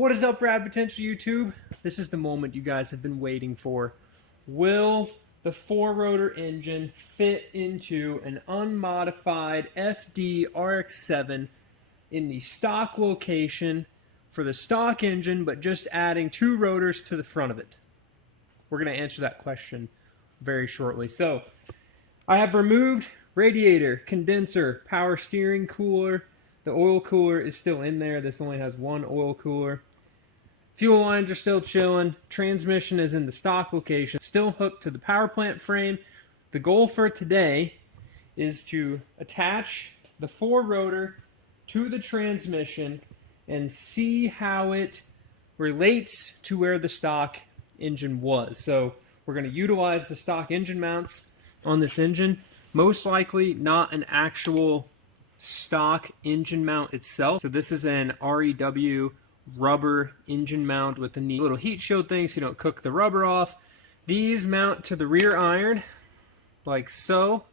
What is up, Rad Potential YouTube? This is the moment you guys have been waiting for. Will the 4-rotor engine fit into an unmodified FD RX-7 in the stock location for the stock engine, but just adding 2 rotors to the front of it? We're going to answer that question very shortly. So, I have removed radiator, condenser, power steering cooler. The oil cooler is still in there. This only has one oil cooler. Fuel lines are still chilling. Transmission is in the stock location, still hooked to the power plant frame. The goal for today is to attach the 4-rotor to the transmission and see how it relates to where the stock engine was. So we're going to utilize the stock engine mounts on this engine. Most likely not an actual stock engine mount itself. So this is an REW rubber engine mount with a neat little heat shield thing so you don't cook the rubber off. These mount to the rear iron like so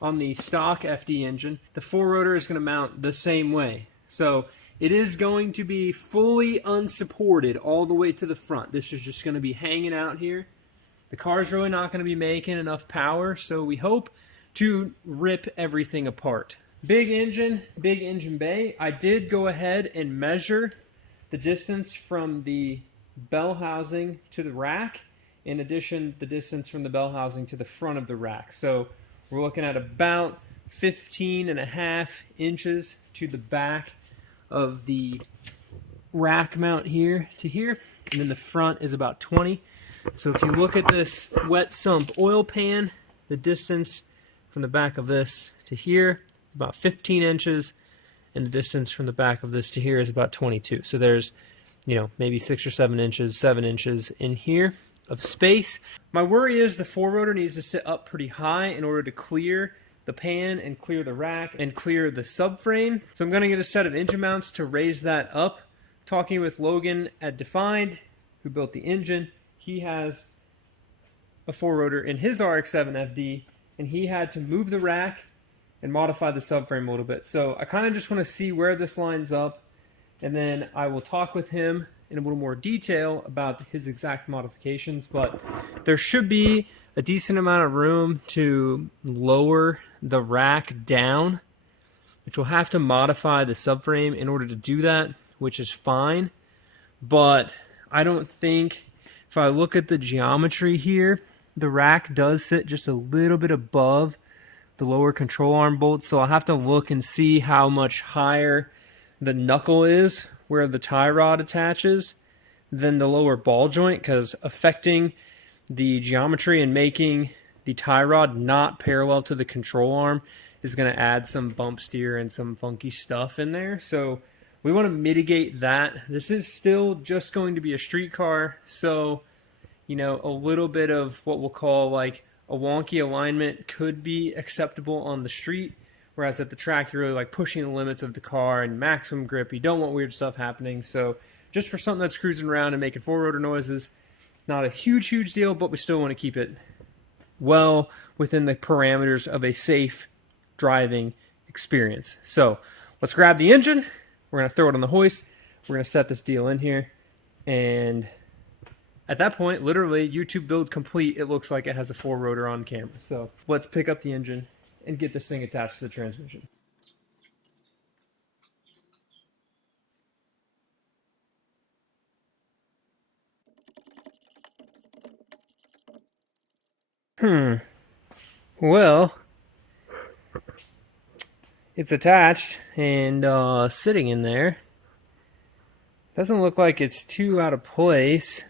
on the stock FD engine. The 4-rotor is going to mount the same way. So it is going to be fully unsupported all the way to the front. This is just going to be hanging out here. The car's really not going to be making enough power, so we hope to rip everything apart. Big engine bay. I did go ahead and measure the distance from the bell housing to the rack. In addition, the distance from the bell housing to the front of the rack. So we're looking at about 15.5 inches to the back of the rack mount here to here. And then the front is about 20. So if you look at this wet sump oil pan, the distance from the back of this to here about 15 inches, and the distance from the back of this to here is about 22. So there's, maybe 6 or 7 inches, 7 inches in here of space. My worry is the 4-rotor needs to sit up pretty high in order to clear the pan and clear the rack and clear the subframe. So I'm going to get a set of engine mounts to raise that up. Talking with Logan at Defined, who built the engine, he has a 4-rotor in his RX-7 FD, and he had to move the rack and modify the subframe a little bit. So I kind of just want to see where this lines up, and then I will talk with him in a little more detail about his exact modifications. But there should be a decent amount of room to lower the rack down, which will have to modify the subframe in order to do that, which is fine. But I don't think, if I look at the geometry here, the rack does sit just a little bit above the lower control arm bolts, so I'll have to look and see how much higher the knuckle is where the tie rod attaches than the lower ball joint, because affecting the geometry and making the tie rod not parallel to the control arm is going to add some bump steer and some funky stuff in there. So we want to mitigate that. This is still just going to be a street car, so a little bit of what we'll call like a wonky alignment could be acceptable on the street, whereas at the track you're really like pushing the limits of the car and maximum grip. You don't want weird stuff happening. So just for something that's cruising around and making 4-rotor noises, not a huge deal, but we still want to keep it well within the parameters of a safe driving experience. So let's grab the engine. We're going to throw it on the hoist. We're going to set this deal in here, and at that point, literally, YouTube build complete, it looks like it has a 4-rotor on camera. So let's pick up the engine and get this thing attached to the transmission. Well, it's attached and sitting in there. Doesn't look like it's too out of place.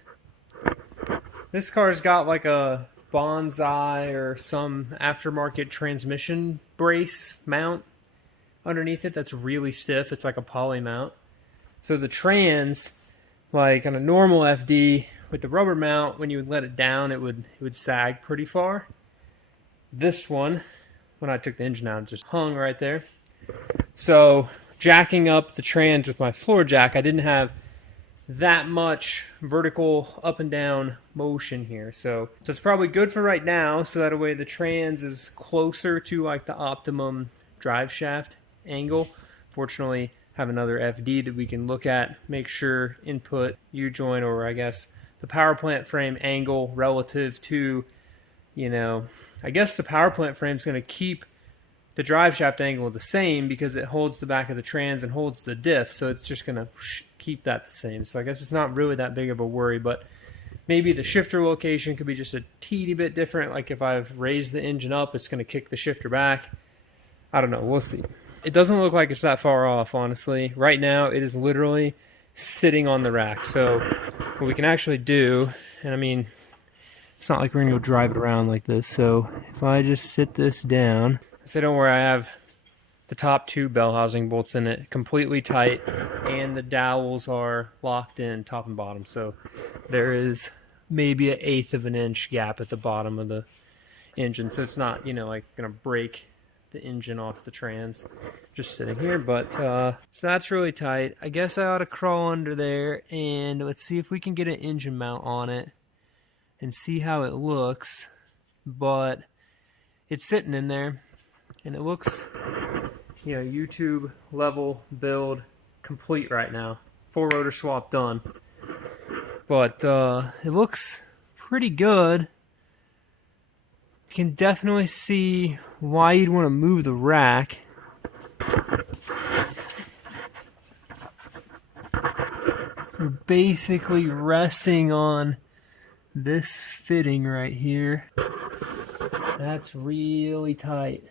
This car's got like a bonsai or some aftermarket transmission brace mount underneath it that's really stiff. It's like a poly mount. So the trans, like on a normal FD with the rubber mount, when you would let it down, it would sag pretty far. This one, when I took the engine out, it just hung right there. So jacking up the trans with my floor jack, I didn't have that much vertical up and down motion here. So it's probably good for right now, so that way the trans is closer to like the optimum drive shaft angle. Fortunately, have another FD that we can look at, make sure input U-joint, or I guess the power plant frame angle relative to, you know, I guess the power plant frame is going to keep the drive shaft angle the same because it holds the back of the trans and holds the diff, so it's just going to keep that the same. So I guess it's not really that big of a worry, but maybe the shifter location could be just a teeny bit different. Like if I've raised the engine up, it's going to kick the shifter back. I don't know. We'll see. It doesn't look like it's that far off, honestly. Right now, it is literally sitting on the rack. So what we can actually do, and I mean, it's not like we're going to go drive it around like this. So if I just sit this down, so don't worry, I have the top 2 bell housing bolts in it completely tight, and the dowels are locked in top and bottom. So there is maybe 1/8 of an inch gap at the bottom of the engine. So it's not, you know, like going to break the engine off the trans just sitting here, but so that's really tight. I guess I ought to crawl under there and let's see if we can get an engine mount on it and see how it looks. But it's sitting in there and it looks, you know, YouTube level build complete right now. 4 rotor swap done, but it looks pretty good. Can definitely see why you'd want to move the rack. We're basically resting on this fitting right here. That's really tight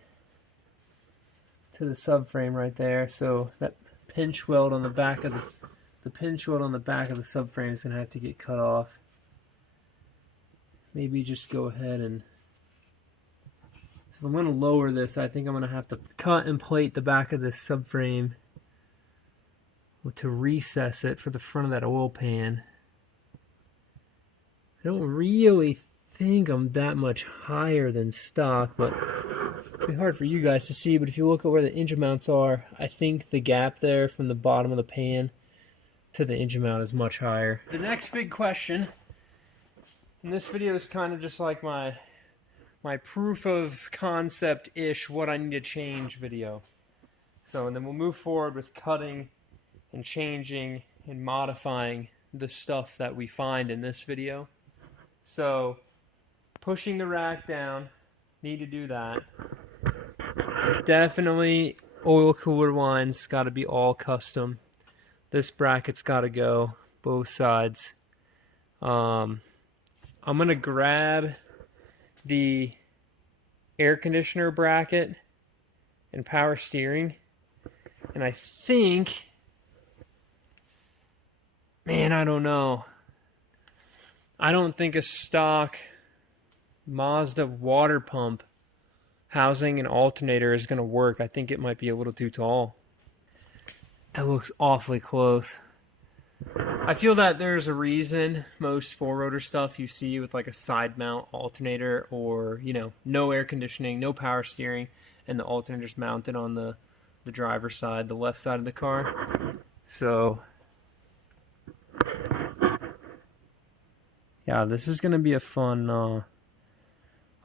to the subframe right there. So that pinch weld on the back of the pinch weld on the back of the subframe is gonna have to get cut off. Maybe just go ahead and. So if I'm going to lower this, I think I'm going to have to cut and plate the back of this subframe to recess it for the front of that oil pan. I don't really think I'm that much higher than stock, but it'll be hard for you guys to see. But if you look at where the engine mounts are, I think the gap there from the bottom of the pan to the engine mount is much higher. The next big question, and this video is kind of just like my proof of concept-ish, what I need to change video. So, and then we'll move forward with cutting and changing and modifying the stuff that we find in this video. So, pushing the rack down, need to do that. Definitely oil cooler lines, got to be all custom. This bracket's got to go, both sides. I'm going to grab the air conditioner bracket and power steering, and I think, man, I don't know. I don't think a stock Mazda water pump housing and alternator is going to work. I think it might be a little too tall. It looks awfully close. I feel that there's a reason most 4-rotor stuff you see with like a side mount alternator, or, you know, no air conditioning, no power steering, and the alternator's mounted on the driver's side, the left side of the car. So, yeah, this is going to be a fun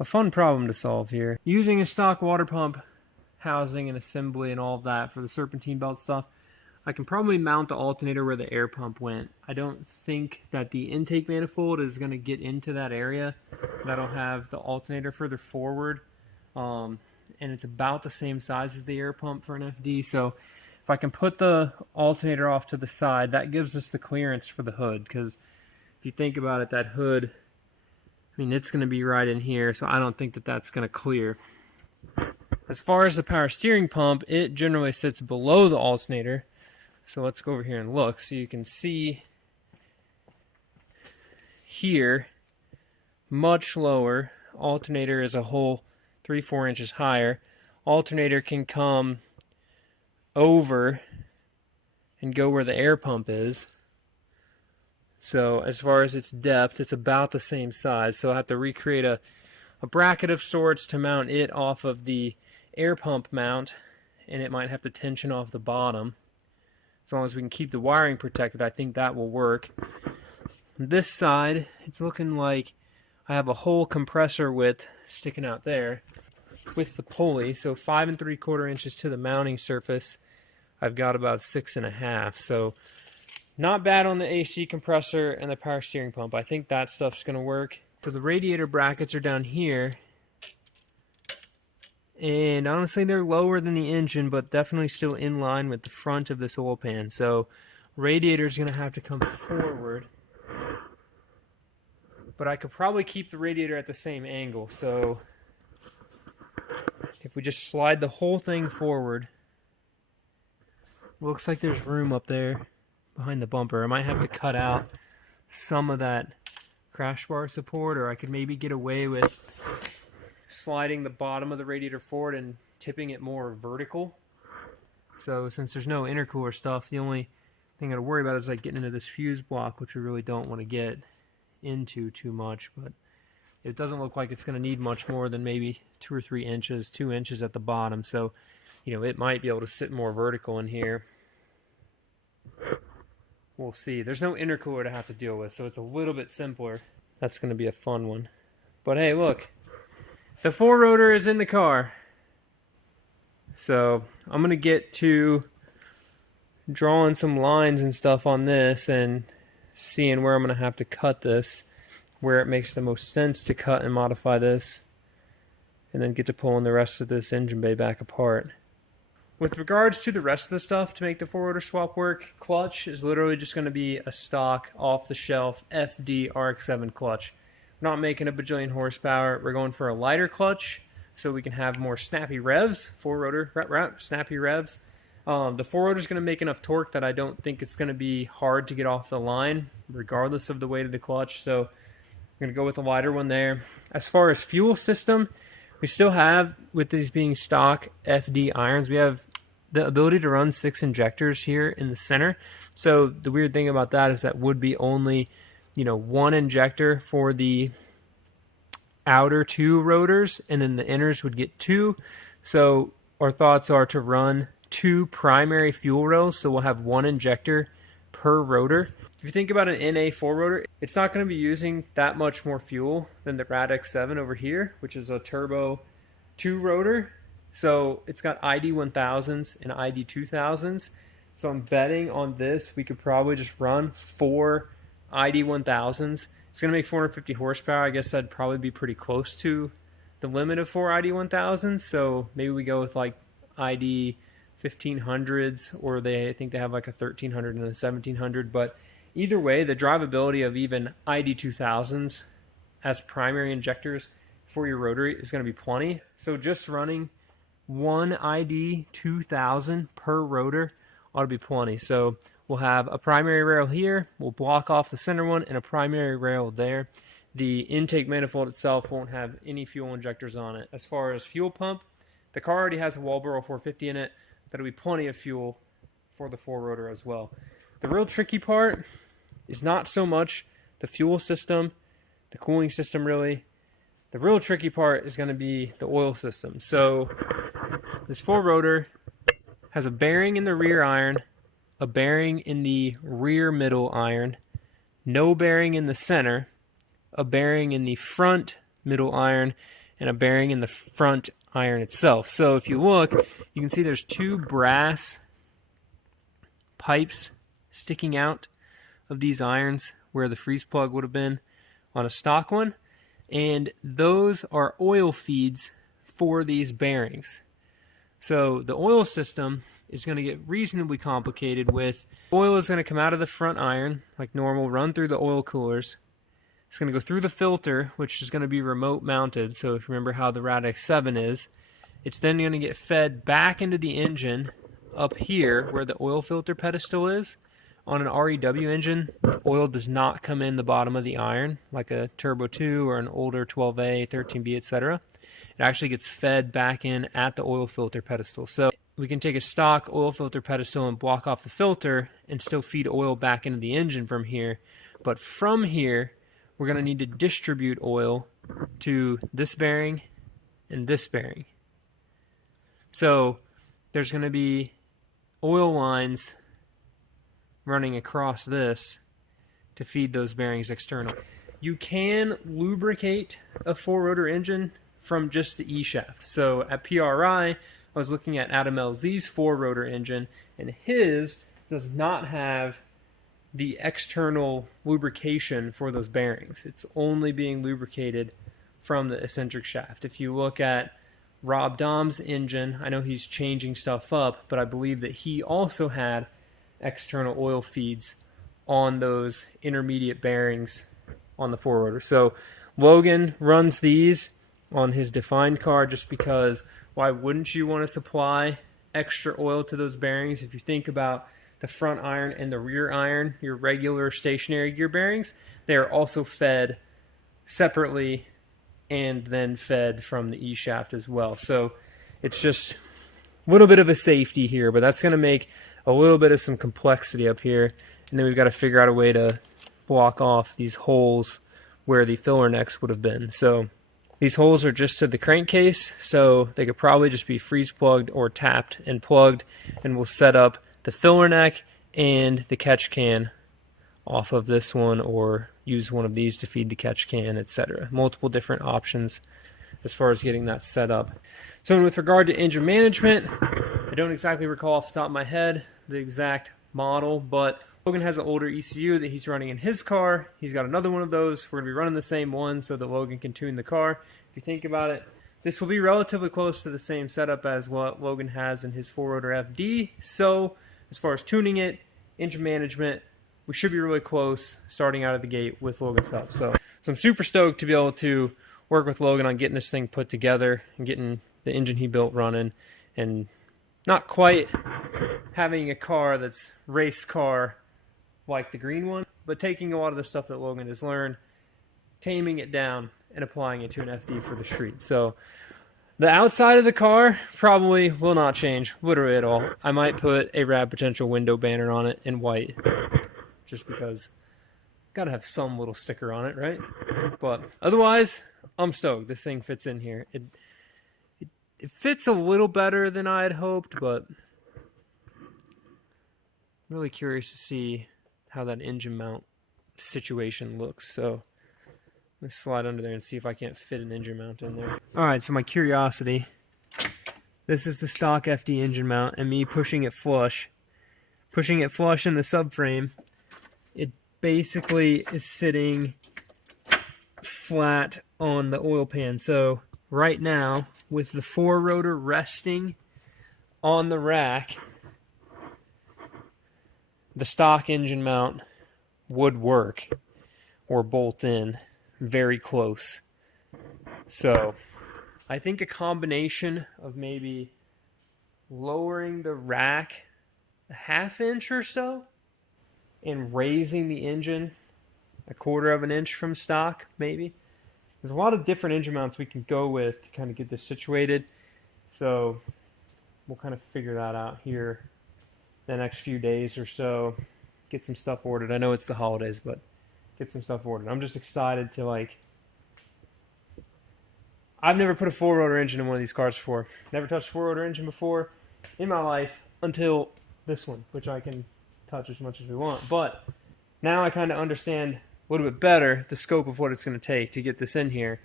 problem to solve here. Using a stock water pump housing and assembly and all of that for the serpentine belt stuff, I can probably mount the alternator where the air pump went. I don't think that the intake manifold is going to get into that area. That'll have the alternator further forward, and it's about the same size as the air pump for an FD. So if I can put the alternator off to the side, that gives us the clearance for the hood, because if you think about it, that hood, I mean, it's going to be right in here, so I don't think that that's going to clear. As far as the power steering pump, it generally sits below the alternator. So let's go over here and look. So you can see here, much lower. Alternator is a whole 3-4 inches higher. Alternator can come over and go where the air pump is. So as far as its depth, it's about the same size. So I have to recreate a bracket of sorts to mount it off of the air pump mount, and it might have to tension off the bottom. As long as we can keep the wiring protected, I think that will work. This side, it's looking like I have a whole compressor width sticking out there with the pulley. So 5 3/4 inches to the mounting surface. I've got about 6.5. So not bad on the AC compressor and the power steering pump. I think that stuff's going to work. So the radiator brackets are down here. And honestly, they're lower than the engine, but definitely still in line with the front of this oil pan. So radiator's going to have to come forward. But I could probably keep the radiator at the same angle. So if we just slide the whole thing forward, looks like there's room up there behind the bumper. I might have to cut out some of that crash bar support, or I could maybe get away with sliding the bottom of the radiator forward and tipping it more vertical. So since there's no intercooler stuff, the only thing I gotta worry about is like getting into this fuse block, which we really don't want to get into too much. But it doesn't look like it's going to need much more than maybe 2 or 3 inches, 2 inches at the bottom. So, you know, it might be able to sit more vertical in here. We'll see. There's no intercooler to have to deal with, so it's a little bit simpler. That's going to be a fun one. But hey, look. The 4-rotor is in the car. So I'm going to get to drawing some lines and stuff on this and seeing where I'm going to have to cut this, where it makes the most sense to cut and modify this, and then get to pulling the rest of this engine bay back apart. With regards to the rest of the stuff to make the 4-rotor swap work, clutch is literally just going to be a stock, off-the-shelf FD RX-7 clutch. We're not making a bajillion horsepower. We're going for a lighter clutch so we can have more snappy revs, 4-rotor, snappy revs. The 4-rotor is going to make enough torque that I don't think it's going to be hard to get off the line, regardless of the weight of the clutch. So I'm going to go with a lighter one there. As far as fuel system, we still have, with these being stock FD irons, we have the ability to run 6 injectors here in the center. So the weird thing about that is that would be only, you know, 1 injector for the outer 2 rotors, and then the inners would get 2. So our thoughts are to run 2 primary fuel rails, so we'll have 1 injector per rotor. If you think about an NA 4-rotor, it's not going to be using that much more fuel than the RX-7 over here, which is a turbo 2-rotor. So it's got ID 1000s and ID 2000s. So I'm betting on this, we could probably just run 4 ID 1000s. It's going to make 450 horsepower. I guess that'd probably be pretty close to the limit of 4 ID 1000s. So maybe we go with like ID 1500s, or I think they have like a 1300 and a 1700. But either way, the drivability of even ID 2000s as primary injectors for your rotary is going to be plenty. So just running 1 ID 2000 per rotor ought to be plenty. So we'll have a primary rail here, we'll block off the center one, and a primary rail there. The intake manifold itself won't have any fuel injectors on it. As far as fuel pump, the car already has a Walboro 450 in it. That'll be plenty of fuel for the 4-rotor as well. The real tricky part is not so much the fuel system, the cooling system really. The real tricky part is going to be the oil system. So this 4-rotor has a bearing in the rear iron, a bearing in the rear middle iron, no bearing in the center, a bearing in the front middle iron, and a bearing in the front iron itself. So if you look, you can see there's 2 brass pipes sticking out of these irons where the freeze plug would have been on a stock one, and those are oil feeds for these bearings. So the oil system is going to get reasonably complicated. With oil is going to come out of the front iron like normal, run through the oil coolers. It's going to go through the filter, which is going to be remote mounted. So if you remember how the RX-7 is, it's then going to get fed back into the engine up here where the oil filter pedestal is. On an REW engine, the oil does not come in the bottom of the iron like a Turbo 2 or an older 12A, 13B, etc. It actually gets fed back in at the oil filter pedestal. So we can take a stock oil filter pedestal and block off the filter and still feed oil back into the engine from here. But from here, we're going to need to distribute oil to this bearing and this bearing. So there's going to be oil lines running across this to feed those bearings external. You can lubricate a 4-rotor engine from just the E-shaft. So at PRI, I was looking at Adam LZ's 4-rotor engine, and his does not have the external lubrication for those bearings. It's only being lubricated from the eccentric shaft. If you look at Rob Dom's engine, I know he's changing stuff up, but I believe that he also had external oil feeds on those intermediate bearings on the 4-rotor. So Logan runs these on his defined car just because why wouldn't you want to supply extra oil to those bearings? If you think about the front iron and the rear iron, your regular stationary gear bearings, they are also fed separately and then fed from the E-shaft as well. So it's just a little bit of a safety here, but that's going to make a little bit of some complexity up here. And then we've got to figure out a way to block off these holes where the filler necks would have been. So these holes are just to the crankcase, so they could probably just be freeze plugged or tapped and plugged, and we'll set up the filler neck and the catch can off of this one, or use one of these to feed the catch can, etc. Multiple different options as far as getting that set up. So with regard to engine management, I don't exactly recall off the top of my head the exact model, but Logan has an older ECU that he's running in his car. He's got another one of those. We're going to be running the same one so that Logan can tune the car. If you think about it, this will be relatively close to the same setup as what Logan has in his 4-rotor FD. So as far as tuning it, engine management, we should be really close starting out of the gate with Logan's help. So I'm super stoked to be able to work with Logan on getting this thing put together and getting the engine he built running, and not quite having a car that's race car like the green one, but taking a lot of the stuff that Logan has learned, taming it down, and applying it to an FD for the street. So the outside of the car probably will not change literally at all. I might put a rad potential window banner on it in white, just because gotta have some little sticker on it, right? But otherwise, I'm stoked. This thing fits in here. It fits a little better than I had hoped, but I'm really curious to see how that engine mount situation looks. So let's slide under there and see if I can't fit an engine mount in there. Alright, so my curiosity. This is the stock FD engine mount, and me pushing it flush. Pushing it flush in the subframe, it basically is sitting flat on the oil pan. So right now, with the 4-rotor resting on the rack, the stock engine mount would work or bolt in very close. So I think a combination of maybe lowering the rack a ½ inch or so and raising the engine a 1/4 of an inch from stock, maybe. There's a lot of different engine mounts we can go with to kind of get this situated. So we'll kind of figure that out here the next few days or so. Get some stuff ordered. I know it's the holidays, but get some stuff ordered. I'm just excited to I've never put a 4-rotor engine in one of these cars before. Never touched a 4-rotor engine before in my life until this one, which I can touch as much as we want. But now I kind of understand a little bit better the scope of what it's going to take to get this in here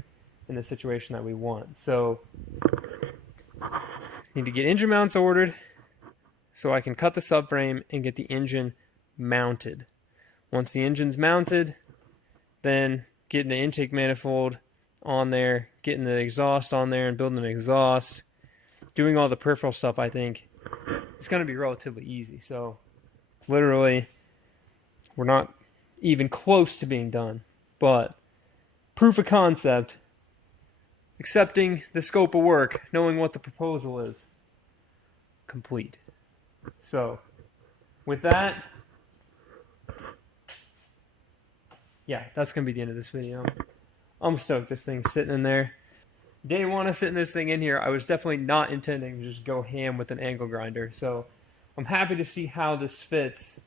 in the situation that we want. So need to get engine mounts ordered so I can cut the subframe and get the engine mounted. Once the engine's mounted, then getting the intake manifold on there, getting the exhaust on there and building an exhaust, doing all the peripheral stuff, I think it's going to be relatively easy. So literally, we're not even close to being done, but proof of concept, accepting the scope of work, knowing what the proposal is, complete. So with that, yeah, that's going to be the end of this video. I'm stoked this thing's sitting in there. Day one of sitting this thing in here, I was definitely not intending to just go ham with an angle grinder. So I'm happy to see how this fits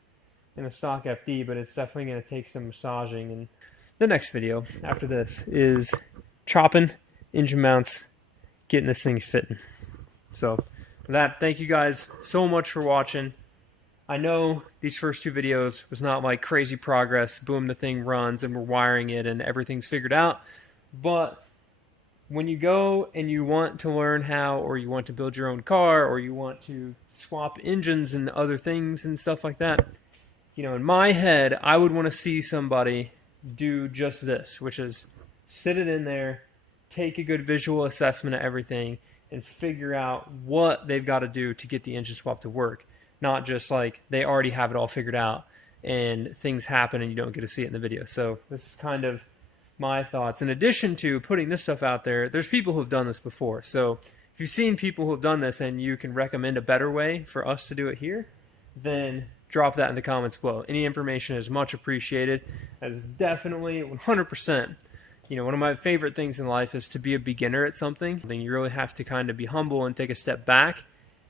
in a stock FD, but it's definitely going to take some massaging. And the next video after this is chopping engine mounts, getting this thing fitting. So with that, thank you guys so much for watching. I know these first 2 videos was not like crazy progress, boom, the thing runs and we're wiring it and everything's figured out, but when you go and you want to learn how, or you want to build your own car, or you want to swap engines and other things and stuff like that, in my head, I would want to see somebody do just this, which is sit it in there, take a good visual assessment of everything, and figure out what they've got to do to get the engine swap to work. Not just like they already have it all figured out and things happen and you don't get to see it in the video. So this is kind of my thoughts. In addition to putting this stuff out there, there's people who have done this before. So if you've seen people who have done this and you can recommend a better way for us to do it here, then drop that in the comments below. Any information is much appreciated. That is definitely 100%. One of my favorite things in life is to be a beginner at something. Then you really have to kind of be humble and take a step back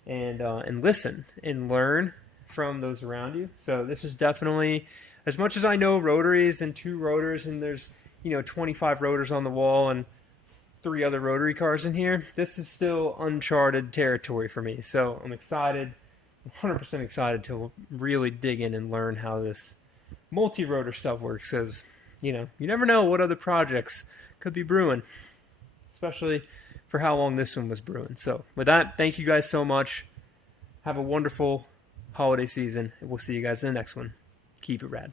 and listen and learn from those around you. So this is definitely, as much as I know rotaries and 2 rotors, and there's 25 rotors on the wall and 3 other rotary cars in here, this is still uncharted territory for me. So I'm excited, 100% excited to really dig in and learn how this multi-rotor stuff works, because you never know what other projects could be brewing, especially for how long this one was brewing. So with that, thank you guys so much. Have a wonderful holiday season, and we'll see you guys in the next one. Keep it rad.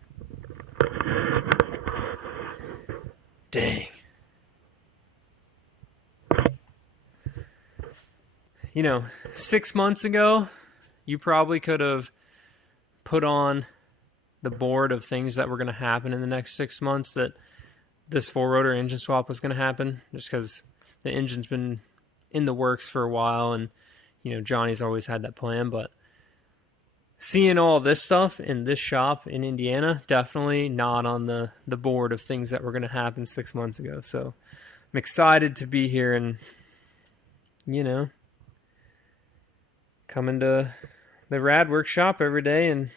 Dang. 6 months ago, you probably could have put on the board of things that were going to happen in the next 6 months that this 4-rotor engine swap was going to happen, just because the engine's been in the works for a while, and Johnny's always had that plan. But seeing all this stuff in this shop in Indiana, definitely not on the board of things that were going to happen 6 months ago. So I'm excited to be here and coming to the rad workshop every day and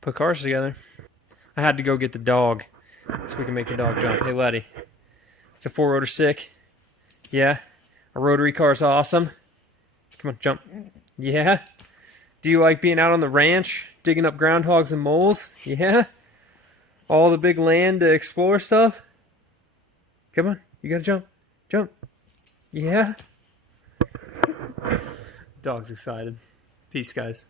put cars together. I had to go get the dog so we can make the dog jump. Hey, Letty. It's a 4-rotor sick. Yeah. A rotary car's awesome. Come on, jump. Yeah. Do you like being out on the ranch, digging up groundhogs and moles? Yeah. All the big land to explore stuff? Come on. You gotta jump. Jump. Yeah. Dog's excited. Peace, guys.